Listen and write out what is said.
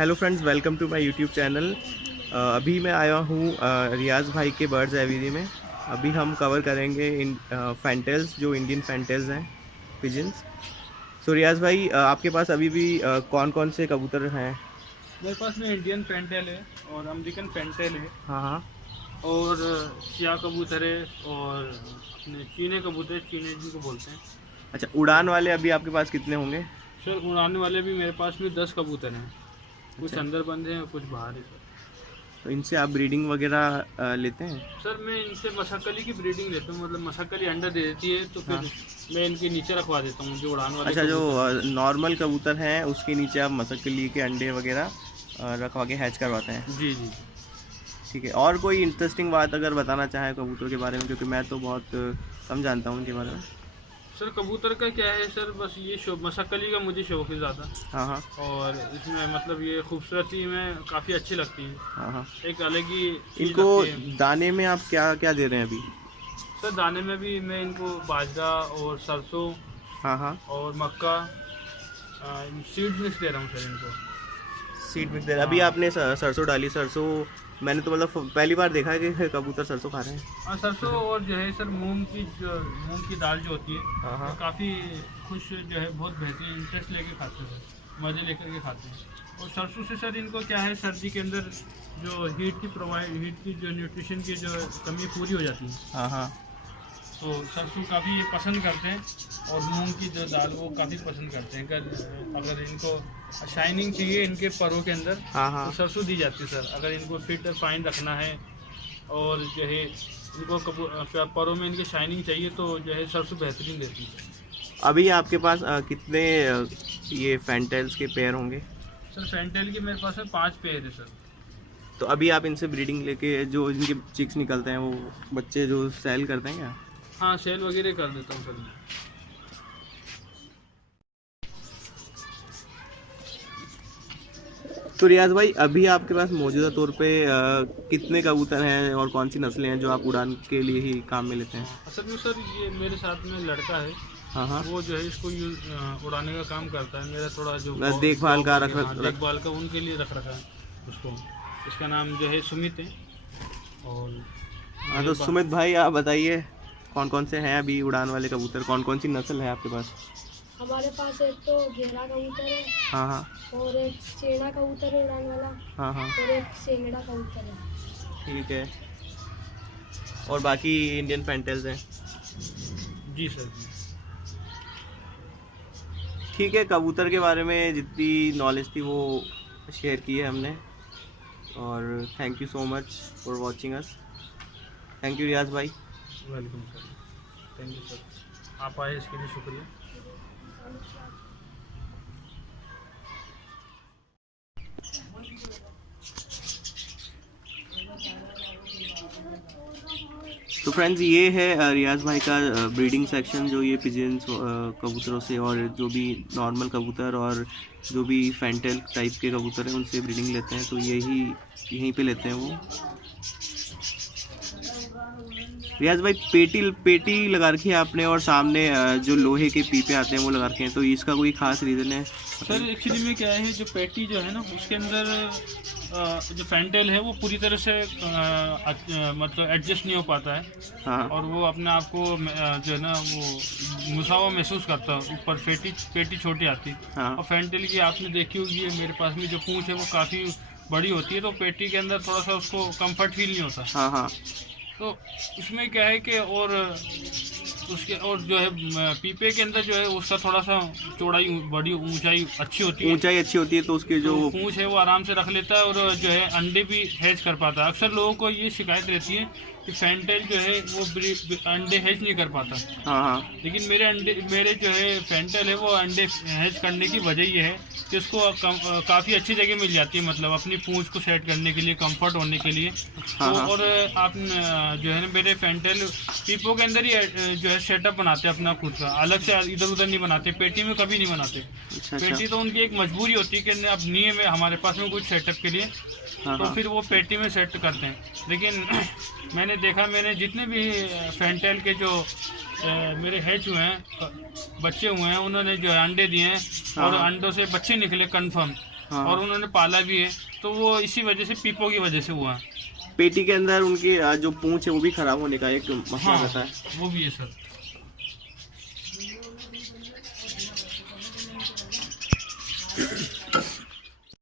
Hello friends, welcome to my YouTube channel. अभी मैं आया हूँ रियाज़ भाई के बर्ड्स एवियरी में। अभी हम कवर करेंगे फैंटेल्स, जो इंडियन फैंटेल्स हैं, पिजन्स। सो रियाज़ भाई, आपके पास अभी भी कौन कौन से कबूतर हैं? मेरे पास में इंडियन पेंटेल है और अमेरिकन पेंटेल है हाँ हाँ। और सिया कबूतर है और अपने चीने कबूतर, चीने जिनको बोलते हैं। अच्छा, उड़ान वाले अभी आपके पास कितने होंगे? सर उड़ाने वाले भी मेरे पास में 10 कबूतर हैं। कुछ अच्छा, अंदर बंद हैं और कुछ बाहर है सर। तो इनसे आप ब्रीडिंग वगैरह लेते हैं? सर मैं इनसे मशक्कली की ब्रीडिंग लेता हूँ, मतलब मशक्कली अंडा दे देती है तो हाँ। फिर मैं इनके नीचे रखवा देता हूँ जो उड़ान वाले अच्छा, जो कबूतर हैं। नॉर्मल कबूतर हैं उसके नीचे आप मसक्कली के अंडे वगैरह रखवा के हैच करवाते हैं? जी जी। ठीक है। और कोई इंटरेस्टिंग बात अगर बताना चाहें कबूतर के बारे में, क्योंकि मैं तो बहुत कम जानता हूँ उनके बारे में। सर कबूतर का क्या है सर, बस ये शौक, मशक्कली का मुझे शौक है ज़्यादा। हाँ हाँ। और इसमें मतलब ये खूबसूरती में काफ़ी अच्छी लगती है, हाँ हाँ। एक अलग ही चीज़ इनको लगती है। दाने में आप क्या क्या दे रहे हैं अभी? सर दाने में भी मैं इनको बाजरा और सरसों हाँ हाँ। और मक्का सीड मिक्स दे रहा हूँ सर इनको। सीड मिक्स दे रहे हैं। अभी हाँ आपने सरसों डाली। सरसों मैंने तो मतलब पहली बार देखा है कि कबूतर सरसों खा रहे हैं। हाँ सरसों और जो है सर मूंग की दाल जो होती है हाँ हाँ। वो काफ़ी खुश जो है, बहुत बेहतरीन इंटरेस्ट लेके खाते हैं, मज़े लेकर के खाते हैं। और सरसों से सर इनको क्या है, सर्दी के अंदर जो हीट की जो न्यूट्रिशन की जो कमी पूरी हो जाती है, हाँ हाँ। तो सरसों काफ़ी ये पसंद करते हैं। और मूंग की जो दाल वो काफ़ी पसंद करते हैं। अगर इनको शाइनिंग चाहिए इनके परों के अंदर हाँ तो हाँ। सरसों दी जाती है सर। अगर इनको फिट फाइन रखना है और जो है इनको परों में इनके शाइनिंग चाहिए तो जो है सरसों बेहतरीन देती है। अभी आपके पास कितने ये फैंटेल्स के पेयर होंगे? सर फैंटेल के मेरे पास में 5 पेयर है सर। तो अभी आप इनसे ब्रीडिंग लेके जो इनके चिक्स निकलते हैं, वो बच्चे जो सेल करते हैं क्या? हाँ सेल वगैरह कर देता हूँ सर मैं। तो रियाज भाई, अभी आपके पास मौजूदा तौर पे कितने कबूतर हैं और कौन सी नस्लें हैं जो आप उड़ान के लिए ही काम में लेते हैं? असल में सर ये मेरे साथ में लड़का है, हाँ हाँ। वो जो है इसको उड़ाने का काम करता है। मेरा थोड़ा जो बस देखभाल का रख हाँ, देखभाल का उनके लिए रख रखा है उसको। इसका नाम जो है सुमित है। और हाँ, तो सुमित भाई आप बताइए, कौन कौन से हैं अभी उड़ान वाले कबूतर? कौन कौन सी नस्ल है आपके पास? हमारे पास एक तो घेरा कबूतर है हाँ हाँ। और एक चेना कबूतर है उड़ान वाला हाँ हाँ। और एक सेंगड़ा कबूतर है। ठीक है। और बाकी इंडियन फैंटेल्स हैं? जी सर। ठीक है। कबूतर के बारे में जितनी नॉलेज थी वो शेयर की है हमने। और thank you so much for watching us. Thank you Riyaz भाई। Welcome sir, thank you sir, आप आए इसके लिए शुक्रिया। तो फ्रेंड्स, ये है रियाज भाई का ब्रीडिंग सेक्शन, जो ये पिजन्स कबूतरों से और जो भी नॉर्मल कबूतर और जो भी फैंटेल टाइप के कबूतर हैं उनसे ब्रीडिंग लेते हैं। तो यहीं पे लेते हैं वो। रियाज भाई, पेटी लगा रखी है आपने और सामने जो लोहे के पीपे आते हैं वो लगा रखे हैं, तो इसका कोई खास रीज़न है? सर एक्चुअली में क्या है, जो पैटी जो है ना उसके अंदर जो फैंटेल है वो पूरी तरह से मतलब एडजस्ट नहीं हो पाता है। हाँ। और वो अपने आप को जो है ना वो मुसावा महसूस करता है। ऊपर पेटी छोटी आती है। हाँ। और फैंटेल की आपने देखी होगी, मेरे पास में जो पूंछ है वो काफ़ी बड़ी होती है, तो पेटी के अंदर थोड़ा सा उसको कंफर्ट फील नहीं होता। हाँ हाँ। तो इसमें क्या है कि और उसके और जो है पीपे के अंदर जो है उसका थोड़ा सा चौड़ाई, बड़ी ऊंचाई अच्छी होती है, ऊंचाई अच्छी होती है, तो उसके जो तो पूंछ है वो आराम से रख लेता है और जो है अंडे भी हैच कर पाता है। अक्सर लोगों को ये शिकायत रहती है कि फैंटेल जो है वो अंडे हैच नहीं कर पाता। हाँ हाँ। लेकिन मेरे जो है फैंटेल है वो अंडे हैच करने की वजह ये है कि उसको काफ़ी अच्छी जगह मिल जाती है, मतलब अपनी पूंछ को सेट करने के लिए, कंफर्ट होने के लिए। हाँ तो हाँ। और आप जो है ना मेरे फैंटेल पीपो के अंदर ही जो है सेटअप बनाते हैं अपना खुद का, अलग से इधर उधर नहीं बनाते, पेटी में कभी नहीं बनाते। अच्छा अच्छा। पेटी तो उनकी एक मजबूरी होती है कि अब नहीं है हमारे पास में कुछ सेटअप के लिए, हाँ तो हाँ। फिर वो पेटी में सेट करते हैं। लेकिन मैंने देखा, मैंने जितने भी फैंटेल के जो मेरे हैच हुए हैं, बच्चे हुए हैं, उन्होंने जो है अंडे दिए हैं और हाँ। अंडों से बच्चे निकले कंफर्म, हाँ। और उन्होंने पाला भी है, तो वो इसी वजह से पीपो की वजह से हुआ है। पेटी के अंदर उनकी जो पूंछ है वो भी खराब होने का एक मसला हाँ, रहता है। वो भी है सर।